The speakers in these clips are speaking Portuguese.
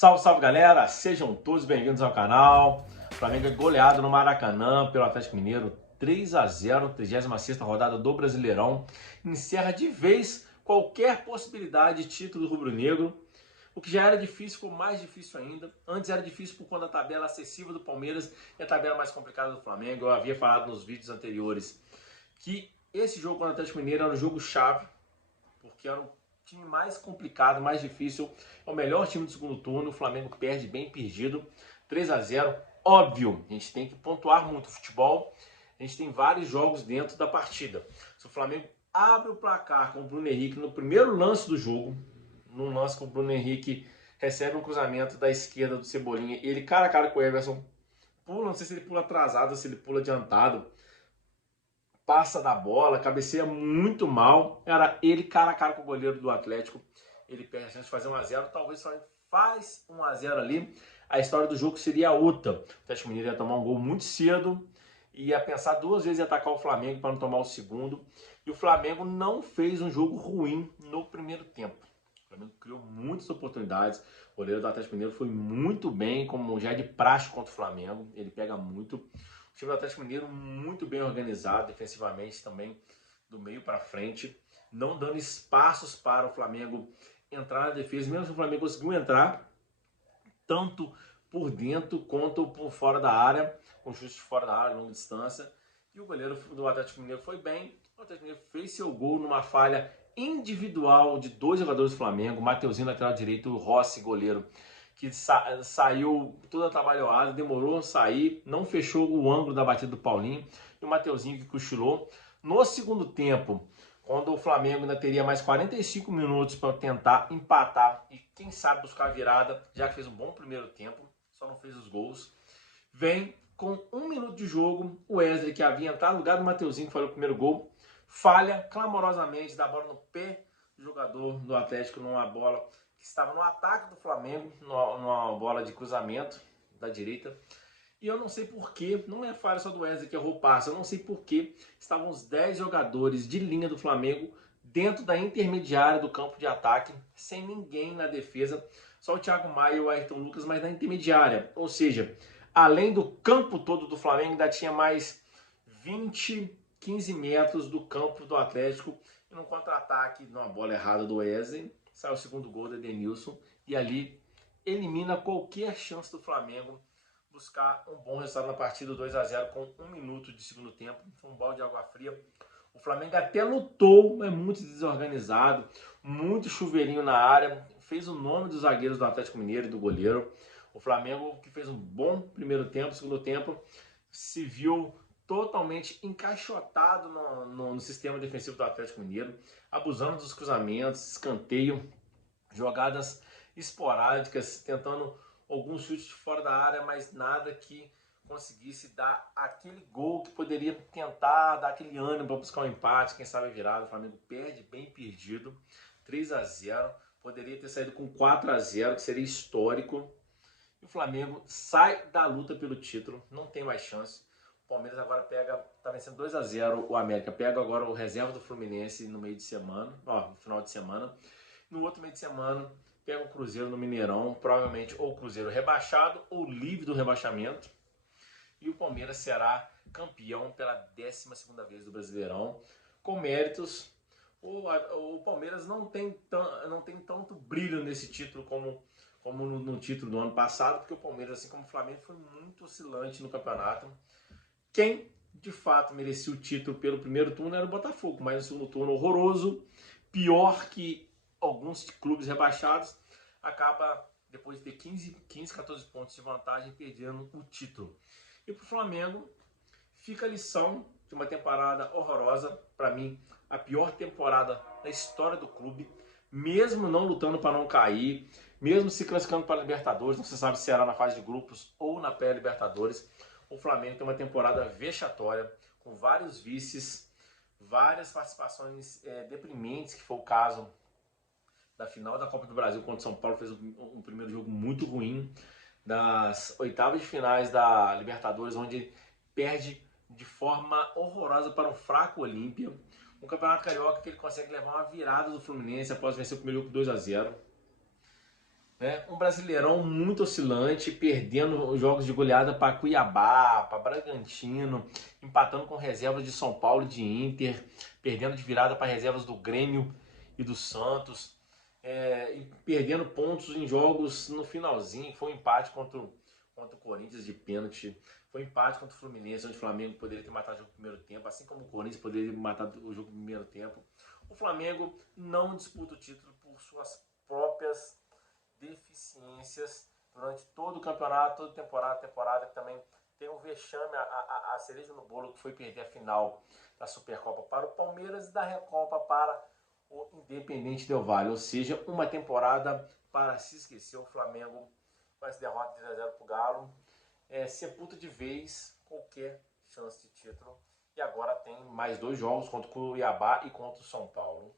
Salve, salve galera, sejam todos bem-vindos ao canal. Flamengo é goleado no Maracanã pelo Atlético Mineiro 3-0, 36ª rodada do Brasileirão. Encerra de vez qualquer possibilidade de título rubro-negro. O que já era difícil ficou mais difícil ainda. Antes era difícil por conta da tabela acessível do Palmeiras e a tabela mais complicada do Flamengo. Eu havia falado nos vídeos anteriores que esse jogo contra o Atlético Mineiro era um jogo chave, porque era um time mais complicado, mais difícil, é o melhor time do segundo turno. O Flamengo perde bem perdido, 3-0. Óbvio, a gente tem que pontuar muito. O futebol, a gente tem vários jogos dentro da partida. Se o Flamengo abre o placar com o Bruno Henrique no primeiro lance do jogo, num lance com o Bruno Henrique recebe um cruzamento da esquerda do Cebolinha, ele cara a cara com o Everson, pula, não sei se ele pula atrasado ou se ele pula adiantado, passa da bola, cabeceia muito mal. Era ele cara a cara com o goleiro do Atlético. Ele perde a chance de fazer 1-0. Talvez só faz 1-0 ali. A história do jogo seria outra. O Atlético Mineiro ia tomar um gol muito cedo. Ia pensar duas vezes em atacar o Flamengo para não tomar o segundo. E o Flamengo não fez um jogo ruim no primeiro tempo. O Flamengo criou muitas oportunidades. O goleiro do Atlético Mineiro foi muito bem, como já é de praxe contra o Flamengo. Ele pega muito. O time do Atlético Mineiro muito bem organizado defensivamente também, do meio para frente, não dando espaços para o Flamengo entrar na defesa. Mesmo que o Flamengo conseguiu entrar tanto por dentro quanto por fora da área, com chute de fora da área, longa distância. E o goleiro do Atlético Mineiro foi bem. O Atlético Mineiro fez seu gol numa falha individual de dois jogadores do Flamengo, Mateuzinho lateral direito e o Rossi goleiro, que saiu toda atabalhoada, demorou a sair, não fechou o ângulo da batida do Paulinho, e o Mateuzinho que cochilou. No segundo tempo, quando o Flamengo ainda teria mais 45 minutos para tentar empatar e quem sabe buscar a virada, já que fez um bom primeiro tempo, só não fez os gols, vem com 1 minuto de jogo, o Wesley, que havia entrado no lugar do Mateuzinho, que foi o primeiro gol, falha clamorosamente, dá a bola no pé do jogador do Atlético, numa bola que estava no ataque do Flamengo, numa bola de cruzamento da direita. E eu não sei porquê, não é falha só do Wesley que errou passe, eu não sei porquê estavam os 10 jogadores de linha do Flamengo dentro da intermediária do campo de ataque, sem ninguém na defesa, só o Thiago Maia e o Ayrton Lucas, mas na intermediária. Ou seja, além do campo todo do Flamengo, ainda tinha mais 15 metros do campo do Atlético, e num contra-ataque, numa bola errada do Wesley, sai o segundo gol do Edenilson e ali elimina qualquer chance do Flamengo buscar um bom resultado na partida, 2-0 com 1 minuto de segundo tempo. Foi um balde de água fria. O Flamengo até lutou, mas muito desorganizado, muito chuveirinho na área, fez o nome dos zagueiros do Atlético Mineiro e do goleiro. O Flamengo, que fez um bom primeiro tempo, segundo tempo, se viu totalmente encaixotado no sistema defensivo do Atlético Mineiro, abusando dos cruzamentos, escanteio, jogadas esporádicas, tentando alguns chutes de fora da área, mas nada que conseguisse dar aquele gol que poderia tentar dar aquele ânimo para buscar um empate, quem sabe a virada. O Flamengo perde bem perdido, 3-0, poderia ter saído com 4-0, que seria histórico. E o Flamengo sai da luta pelo título, não tem mais chance. O Palmeiras agora tá vencendo 2-0, o América pega agora o reserva do Fluminense no meio de semana, no final de semana. No outro meio de semana, pega o Cruzeiro no Mineirão, provavelmente ou o Cruzeiro rebaixado ou livre do rebaixamento. E o Palmeiras será campeão pela 12ª vez do Brasileirão, com méritos. O Palmeiras não tem tanto brilho nesse título como no título do ano passado, porque o Palmeiras, assim como o Flamengo, foi muito oscilante no campeonato. Quem, de fato, merecia o título pelo primeiro turno era o Botafogo, mas no segundo turno horroroso, pior que alguns clubes rebaixados, acaba, depois de ter 15, 14 pontos de vantagem, perdendo o título. E para o Flamengo, fica a lição de uma temporada horrorosa, para mim, a pior temporada da história do clube, mesmo não lutando para não cair, mesmo se classificando para a Libertadores, não se sabe se será na fase de grupos ou na pré-Libertadores. O Flamengo tem uma temporada vexatória, com vários vices, várias participações deprimentes, que foi o caso da final da Copa do Brasil contra o São Paulo, fez um primeiro jogo muito ruim, das oitavas de finais da Libertadores, onde perde de forma horrorosa para um fraco Olímpia, um campeonato carioca que ele consegue levar uma virada do Fluminense após vencer o primeiro jogo por 2-0. né? Um Brasileirão muito oscilante, perdendo os jogos de goleada para Cuiabá, para Bragantino, empatando com reservas de São Paulo e de Inter, perdendo de virada para reservas do Grêmio e do Santos, e perdendo pontos em jogos no finalzinho. Foi um empate contra o Corinthians de pênalti, foi um empate contra o Fluminense, onde o Flamengo poderia ter matado o jogo no primeiro tempo, assim como o Corinthians poderia ter matado o jogo no primeiro tempo. O Flamengo não disputa o título por suas próprias deficiências durante todo o campeonato, toda temporada que também tem um vexame, a cereja no bolo, que foi perder a final da Supercopa para o Palmeiras e da Recopa para o Independente Del Valle, ou seja, uma temporada para se esquecer. O Flamengo, com essa derrota de 3-0 para o Galo, sepulta de vez qualquer chance de título, e agora tem mais 2 jogos contra o Cuiabá e contra o São Paulo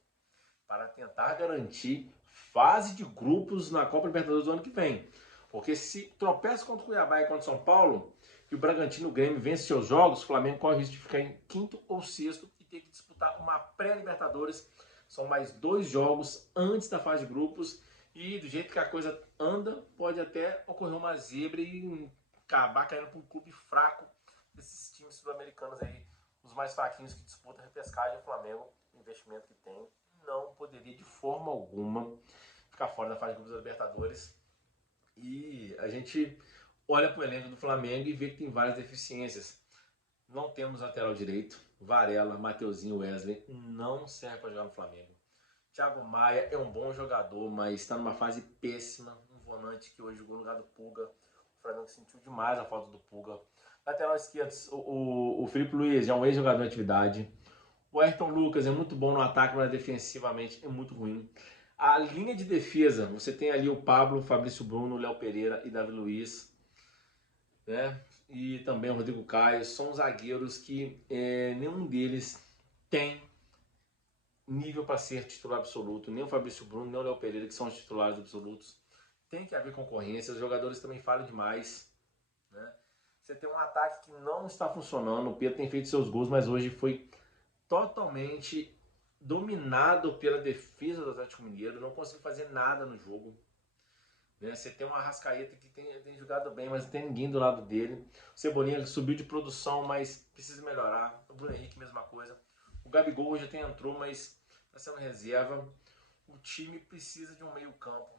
para tentar garantir fase de grupos na Copa Libertadores do ano que vem. Porque se tropeça contra o Cuiabá e contra o São Paulo, e o Bragantino e o Grêmio vence seus jogos, o Flamengo corre o risco de ficar em quinto ou sexto e ter que disputar uma pré-Libertadores. São mais 2 jogos antes da fase de grupos, e do jeito que a coisa anda, pode até ocorrer uma zebra e acabar caindo para um clube fraco desses times sul-americanos aí, os mais fraquinhos que disputam a repescagem. O Flamengo, o investimento que tem, não poderia de forma alguma ficar fora da fase de grupos da Libertadores. E a gente olha para o elenco do Flamengo e vê que tem várias deficiências. Não temos lateral direito. Varela, Mateuzinho, Wesley não serve para jogar no Flamengo. Thiago Maia é um bom jogador, mas está numa fase péssima. Um volante que hoje jogou no lugar do Pulga. O Flamengo sentiu demais a falta do Pulga. Lateral esquerdo, o Felipe Luiz é um ex-jogador em atividade. O Ayrton Lucas é muito bom no ataque, mas defensivamente é muito ruim. A linha de defesa, você tem ali o Pablo, Fabrício Bruno, Léo Pereira e Davi Luiz, né? E também o Rodrigo Caio. São zagueiros que nenhum deles tem nível para ser titular absoluto. Nem o Fabrício Bruno, nem o Léo Pereira, que são os titulares absolutos. Tem que haver concorrência, os jogadores também falham demais, né? Você tem um ataque que não está funcionando. O Pedro tem feito seus gols, mas hoje foi totalmente dominado pela defesa do Atlético Mineiro, não conseguiu fazer nada no jogo. Né? Você tem uma Arrascaeta que tem jogado bem, mas não tem ninguém do lado dele. O Cebolinha subiu de produção, mas precisa melhorar. O Bruno Henrique, mesma coisa. O Gabigol hoje até entrou, mas está sendo reserva. O time precisa de um meio campo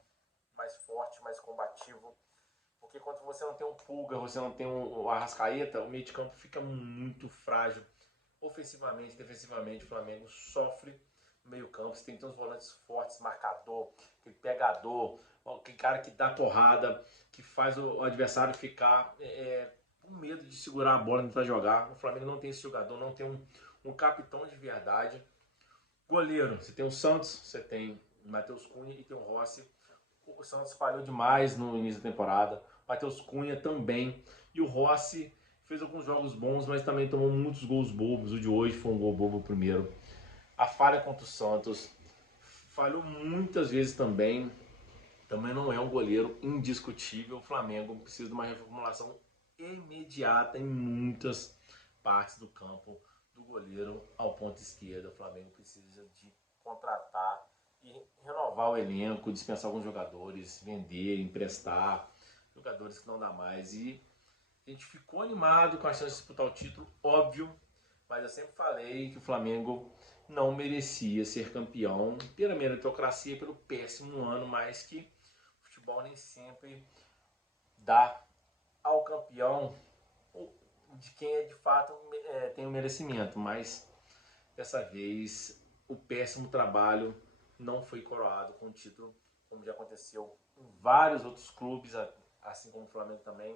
mais forte, mais combativo. Porque quando você não tem um Pulga, você não tem um Arrascaeta, o meio de campo fica muito frágil. Ofensivamente, defensivamente, o Flamengo sofre no meio campo. Você tem que ter uns volantes fortes, marcador, aquele pegador, aquele cara que dá porrada, que faz o adversário ficar com medo de segurar a bola e tentar jogar. O Flamengo não tem esse jogador, não tem um capitão de verdade. Goleiro, você tem o Santos, você tem o Matheus Cunha e tem o Rossi. O Santos falhou demais no início da temporada. O Matheus Cunha também. E o Rossi fez alguns jogos bons, mas também tomou muitos gols bobos. O de hoje foi um gol bobo o primeiro. A falha contra o Santos. Falhou muitas vezes também. Também não é um goleiro indiscutível. O Flamengo precisa de uma reformulação imediata em muitas partes do campo, do goleiro ao ponto esquerdo. O Flamengo precisa de contratar e renovar o elenco, dispensar alguns jogadores, vender, emprestar jogadores que não dá mais. E a gente ficou animado com a chance de disputar o título, óbvio, mas eu sempre falei que o Flamengo não merecia ser campeão pela meritocracia, pelo péssimo ano, mas que o futebol nem sempre dá ao campeão de quem de fato tem o merecimento, mas dessa vez o péssimo trabalho não foi coroado com o título, como já aconteceu em vários outros clubes, assim como o Flamengo também.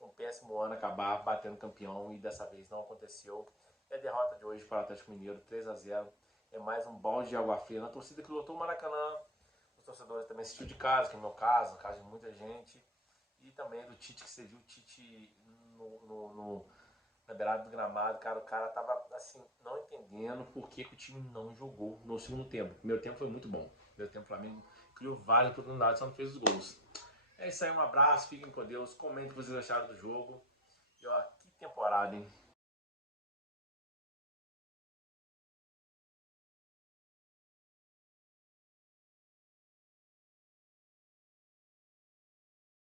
Um péssimo ano acabar batendo campeão, e dessa vez não aconteceu. E a derrota de hoje para o Atlético Mineiro, 3-0, é mais um balde de água fria na torcida que lotou o Maracanã. Os torcedores também assistiu de casa, que é o meu caso, no caso de muita gente. E também do Tite, que você viu o Tite na beirada do gramado, cara, o cara tava assim, não entendendo por que o time não jogou no segundo tempo. O primeiro tempo foi muito bom. O primeiro tempo o Flamengo criou várias oportunidades, só não fez os gols. É isso aí, um abraço, fiquem com Deus, comentem o que vocês acharam do jogo. E ó, que temporada, hein?